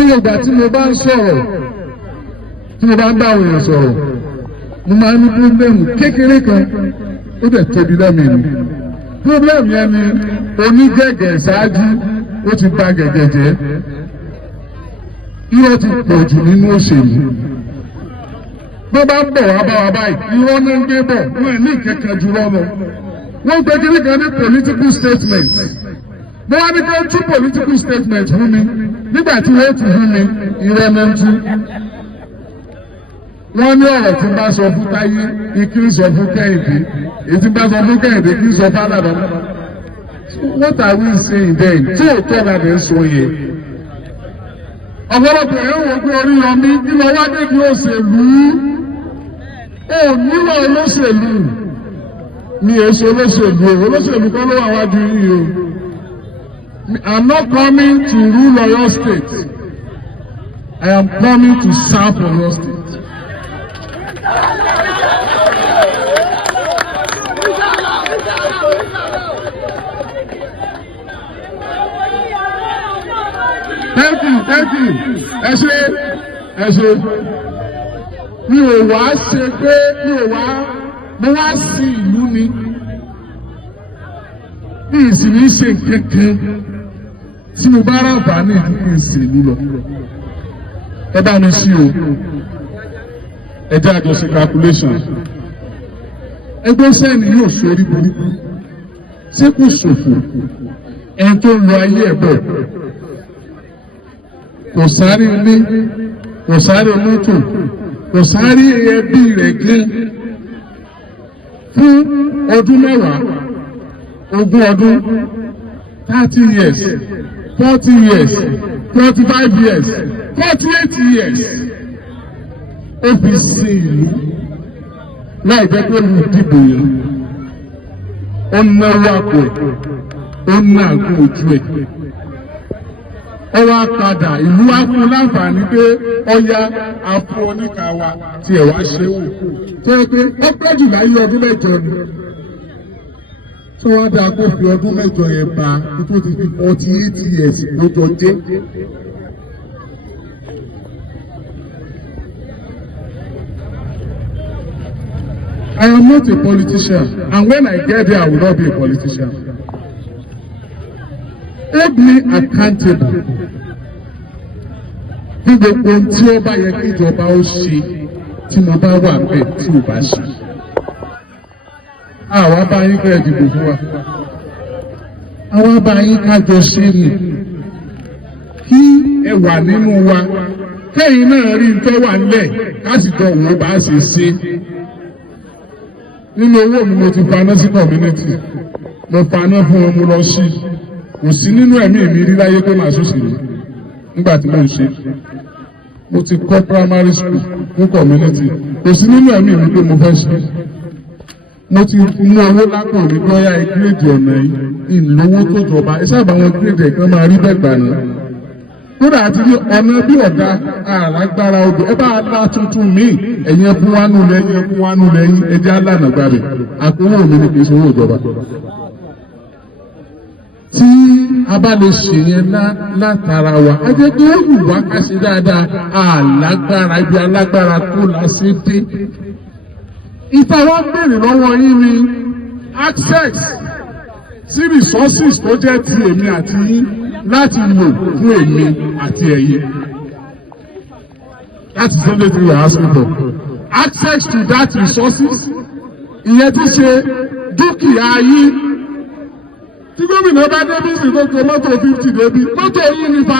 Nígbà ìgbà tí mo bá ń sọ̀rọ̀, tí mo bá ń bá àwọn èèyàn sọ̀rọ̀, mo máa ń ní pírọ́blẹ́mù kékeré kan, ó dẹ̀ tóbi lẹ́mìí mi. Pírọ́blẹ́mù yẹn ni onígẹ̀gẹ̀ ṣáájú ó ti bà gẹ̀gẹ̀ jẹ́. Irọ́ ti pọ̀ jù nínú òṣèlú. Bó bá ń bọ̀ wá bá wa báyìí, irọ́ náà ń gbé bọ̀, wọ́n ní ìkẹ́kẹ́ jù lọ́nà. Wọ́n gbé kíní kan ní political statement. Mo wá ní kí wọ́n tún political statement fún mi. Nígbà tí wọ́n ti fún mi, irọ́ náà ń tú. Wọ́n ní ọ̀rọ̀ tí n bá sọ fún Táyé, kí n sọ fún Kẹ́hìndé. Èyí tí n bá sọ fún Kẹ́hìndé, kí n sọ fún Aládàá. What are we saying then? Tí òótọ́ la dẹ̀ ń sọ yẹn. Ọ̀pọ̀lọpọ̀ ẹ̀rọ wò pé Oríyọmí kí lọ wá dé bí òṣèlú. Ó nílò olóṣèlú. Mi ò ṣe olóṣèlú o. Olóṣèlú kọ́ ló wà wájú yìí o. I'm not coming to rule Oyo State. I am coming to serve Oyo State. Thank you. Ẹ ṣe. Mi ò wá ṣe pé mo wá sí ìlú ni. Mi ì sì ní ṣe kankan tí mo bá rábà ní ìlú kí n sì ìlú lọ. Ẹ bá mi sí o. Ẹ jẹ́ àjọṣe calculation. Ẹgbẹ́ sẹ́ni yóò sórí burúkú. Ṣé kò ṣòfò? Ẹni tó ń lo ayé ẹ̀ bọ̀. Kò sáré ilé, kò sáré mọ́tò, kò sáré ẹbí rẹ̀ gán. Fún ọdún mẹ́wàá, 20 ọdún, 30 years, 40 years, 45 years, 48 years. Ó fi sin ìlú láì jẹ́ pé mo dìbò yẹn. Ó náwó àpò ẹ̀, ó ná àgọ́ ojú ẹ̀. Ó wá padà ìlú wa fún láǹfààní pé ọya àpò oníkà wa tí ẹ̀ wá ṣe wò. Tó yẹ pé ó pẹ́ jù láyé ọdún mẹ́jọ ni. Tó wá dáa kó fi ọdún mẹ́jọ yẹn pa tó ti fi 48 years lójọ jẹ́. I am not a politician, and when I get there, I will not be a politician. Hold me accountable. Bí gbogbo ohun tí ó bá yẹ kí ìjọba ó ṣe tí mo bá wà bẹ́ẹ̀ tí ò bá ṣe. Àwa bá yín kẹ́ ẹ dìbò fún wa. Àwa bá yín kájọ ṣe ni. Kí ẹ wà nínú wa. Kẹ́yìn náà rí nǹkan wà nílẹ̀ kásìkò òun bá ṣe ṣe. Nínú owó mi mo ti paná sí community. Mo paná fún wọn mo lọ sí. Kò sí nínú ẹ̀mí mi rí láyé tó máa ṣòṣèlú nígbà tí mo ń ṣe. Mo ti kọ́ primary school fún community. Kò sí nínú ẹ̀mí mi pé mo fẹ́ ṣe. Mo ti mú owó lápò mi lọ́yà ìgírèdì ọ̀nà yìí. Ìlówó tó jọba. Ẹ sábà wọn gírèdì ẹ̀kan máa rí bẹ́ẹ̀ gbà náà. Kódà àti bí ọ̀nà bí ọ̀dà àlágbára odò ẹ bá lá tuntun míì ẹ̀yin ẹ̀bú wánú lẹ́yìn ẹ̀bú wánú lẹ́yìn ẹ̀jẹ̀ alánà gbàgbé àkówó mi ni kì í sanwó ìjọba. Tí a bá lè ṣe yẹn látara wa a jẹ́ pé ó wù wá ká ṣe dáadáa àlágbára ibi alágbára tó la ṣe dé. Ìta wa béèrè lọ́wọ́ yín ni access sí resources tó jẹ́ ti èmi àti yín láti lò fún èmi àti ẹ̀yin. That is only thing we are asking for. Access to that resources. Ìyẹn ti ṣe dúkìá yín. Tí gómìnà bá débi ìdókòó mọ́tò 50 débi, mọ́tò yín nípa.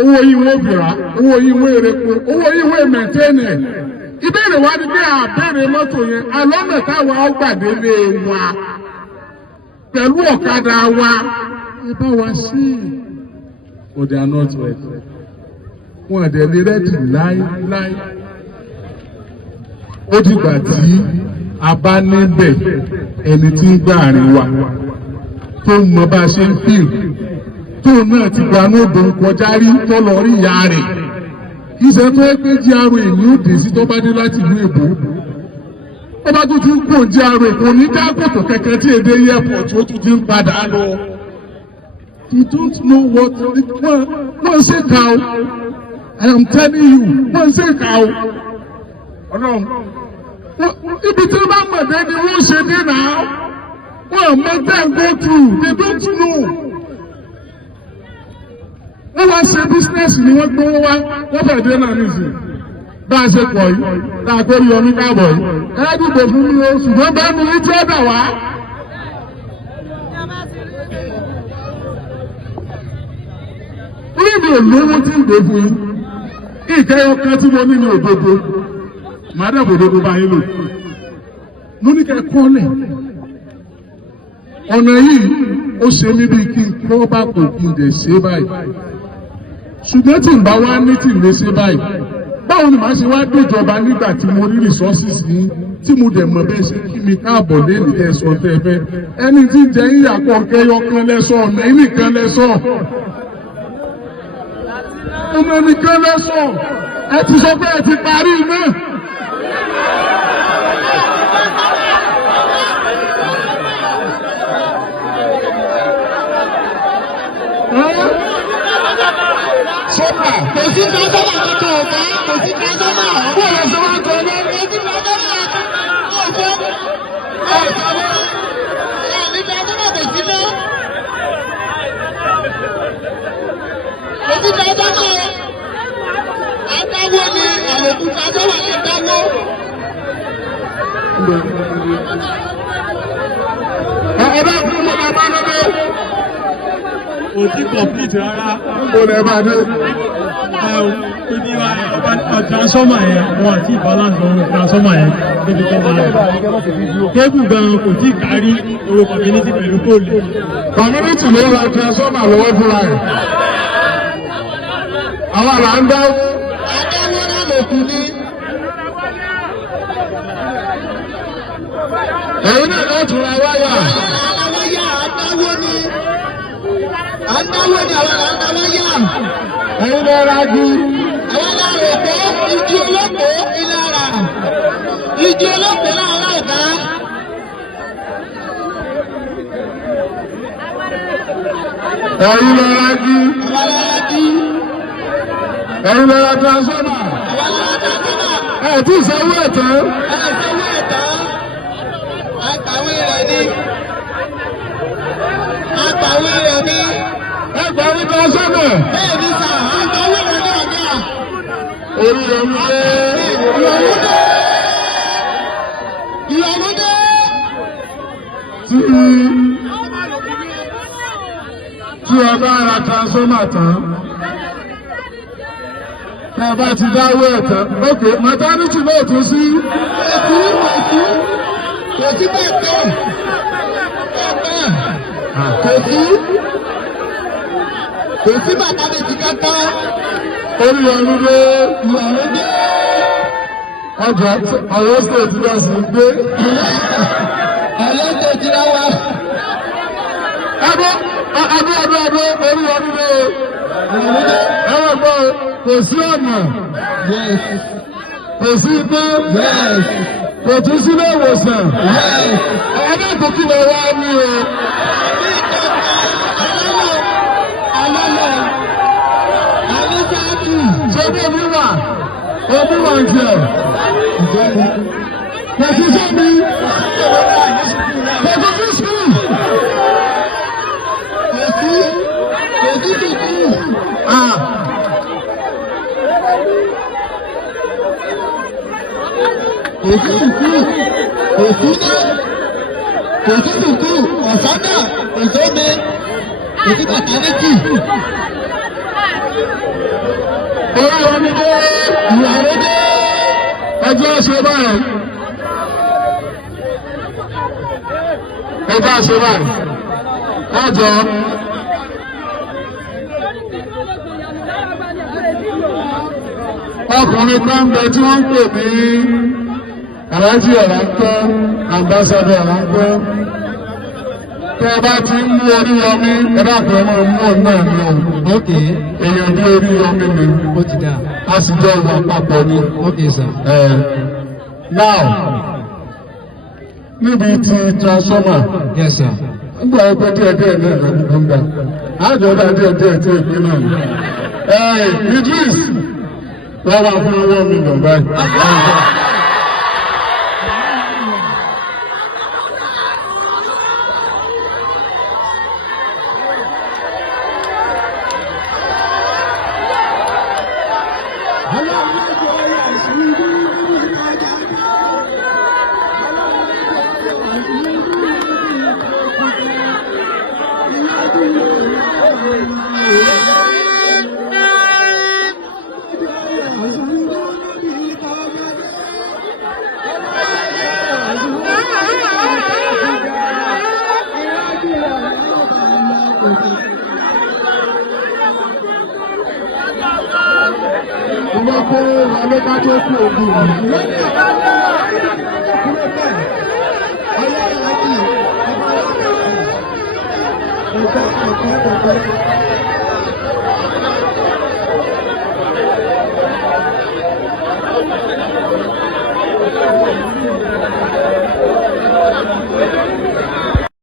Owó yín wọ́n bìrà, owó yín wọ́n èrèkó, owó yín wọ́n mẹ̀tẹ́nì ẹ̀. Ìbéèrè wa ni bí àbẹ̀rẹ̀ mọ́tò yẹn, àlọ́nà táwa ọgbàdé lé wa. Pẹ̀lú ọ̀kadà wa. Ibá wa sí but they are not ready. Wọ́n àdẹ̀ lè rẹ́dì láíláí. Ó dìgbà tí a bá níbẹ̀ ẹni tí ń gbà àárín wa tó mọ bá a ṣe ń fíìl tó náà ti gba nóòdò kọjá rí tó lọ rí ìyá rẹ̀. Iṣẹ́ tó ẹ pé GRA èmi ò dé sí tó bá dé láti ìlú Èbó. Ó bá tún ti ń pò GRA kò ní dákòtò kẹ̀kẹ́ tí èdè airport ó tún ti ń padà lọ. they don't know what wọ́n ṣe kà ó. I am telling you, wọ́n ṣe kà ó. Ọlọ́run ibi tí wọ́n bá mọ̀ dé ni wọ́n ṣe dé náà. Wọ́n mọ them go through, they don't know. Wọ́n wá ṣe business ni wọ́n gbówó wá, wọ́n fẹ̀ dé náà nìyí. Bá a ṣe pọ̀ yìí, tá a kó yọ ní káàbọ̀ yìí. Ẹ dìbò fún mi o, ṣùgbọ́n bá mi ní tí ó dà wá. Orí mi ò lówó tí ìgbè fún yín. Ìkẹyọ kan tí mo ní ní òdodo. Màá dẹ̀ bòdodo bá yín lò. Mo ní kẹ́ kọ́lẹ̀. Ọ̀nà yìí ó ṣe mí bíi kí n kọ́ bá kò kí n dẹ̀ ṣe báyìí. Ṣùgbọ́n tí n bá wá ní tí n lè ṣe báyìí. Báwo ni màá ṣe wá déjọba nígbà tí mo rí resources ní tí mo dẹ̀ mọ̀ bẹ́ẹ̀ ṣe kí mi káàbọ̀ lẹ́nu tẹ̀sán tẹ́fẹ́. Ẹni tí ń jẹ ìyàpọ̀ kẹyọ kan lẹ́sọ̀ ọ̀nà ẹnì kan lẹ́sọ̀. Ọmọ nìkan lẹ́sọ̀. Ẹ ti sọ pé ẹ ti parí iná. Sọ́kà. Kò sí kájọ́mà kankan ọ̀gá, kò sí kájọ́mà. Wọ́n lọ sọ wá gbọ́ lọ, kò sí kájọ́mà. Ọ̀fẹ́. Ọ̀fẹ́. Ní kájọ́mà kò sí ná. Kò sí kájọ́mà. Adáwó ni àlòkù kájọ́mà ní dáwó. Ọ̀dọ́ fún mi bàbá lọ́dọ̀. Òsì complete rárá. Ó lè máa dé. Transformer yẹn, wọn àti balance ọ̀run transformer yẹn níbi tó máa rẹ̀. Kébù gan-an kò tí kárí owó community pẹ̀lú póòlù. Community ló ra transformer lọ́wọ́ fúnra ẹ̀. Àwọn àlà ń dáwó. Adáwó náà lè kú ní. Ẹ̀yin náà lọ́ọ́ tún ra wáyà. Adáwó ni. Adáwó ni àwọn àdáwó yá. Ẹ̀yin lọ ra ju. Àwọn ará òkè igi olóko ìlara. Igi olóko láwọn ọ̀gá. Ẹ̀yin lọ ra ju. Àwọn ará ju. Ẹ̀yin lọ ra transformer. Àwọn ará transformer. Ẹ̀ tí ìsanwó ẹ̀tàn. Ẹ̀ sanwó ẹ̀tàn. Àgbàwé rẹ̀ ni. Àgbàwé rẹ̀ ni. Ẹgbàwé transformer. Bẹ́ẹ̀ ni sà, àgbàwé rẹ̀ ni ọ̀gá. Orí rẹ̀ ń ṣe. Ìyàwó dé. Tí ọba ara transformer tán. Tí ọba ti dáwọ́ ẹ̀ tán. Ókè, maternity náà tún sí. Kò sí bẹ́ẹ̀ tán. Kò sí. Kò sí bàtà méjì kankan. Orí ọdún dé. Ìyàwó dé. Ọjà àwọn stéètì náà sì ń gbé. Àwọn stéètì náà wà. Abọ́ orí ọdún dé. Ẹ̀wọ̀n gbọ́ kò sí ọ̀nà. Kò sí iná. Kò tún sílé ìwòsàn. Ẹgbẹ́ ìkókí lọ wá ní o. Ṣé omi wà? Omi wà ń jẹ. Kò sí sómi. Kò sí sùn. Kò sí sùkúrù. Kò sí sùkúrù. Kò sí náà. Kò sí sùkúrù. Ọ̀sán náà kò sómi. Kò sí pàtàkì. Orí omi dé, ìyàwó dé, ẹjọ́ ṣe báyìí. Ẹjọ́ ṣe báyìí. Ẹjọ́. Ọkùnrin kan ń bẹ tí wọ́n ń pè ní Aláàjì Ọ̀làńtọ́, Ambassador Ọ̀làńtọ́. Tí ẹ bá ti ń mú orí omi, ẹ bá fẹ́ mọ́ mú òun náà ní òun. Ókè. Èèyàn bí orí omi ni. Ó ti dà. A sì jẹ́ ìwà papọ̀ ni. Ókè sà. Now, níbi ti transformer. Yes sir. Nígbà ọgbẹ́ díẹ̀ ní ìrọ̀lú gbọ́ngbà. Àjọba díẹ̀ tí ìpín náà. Idris, wọ́n wá fún ọwọ́ mi lọ báyìí.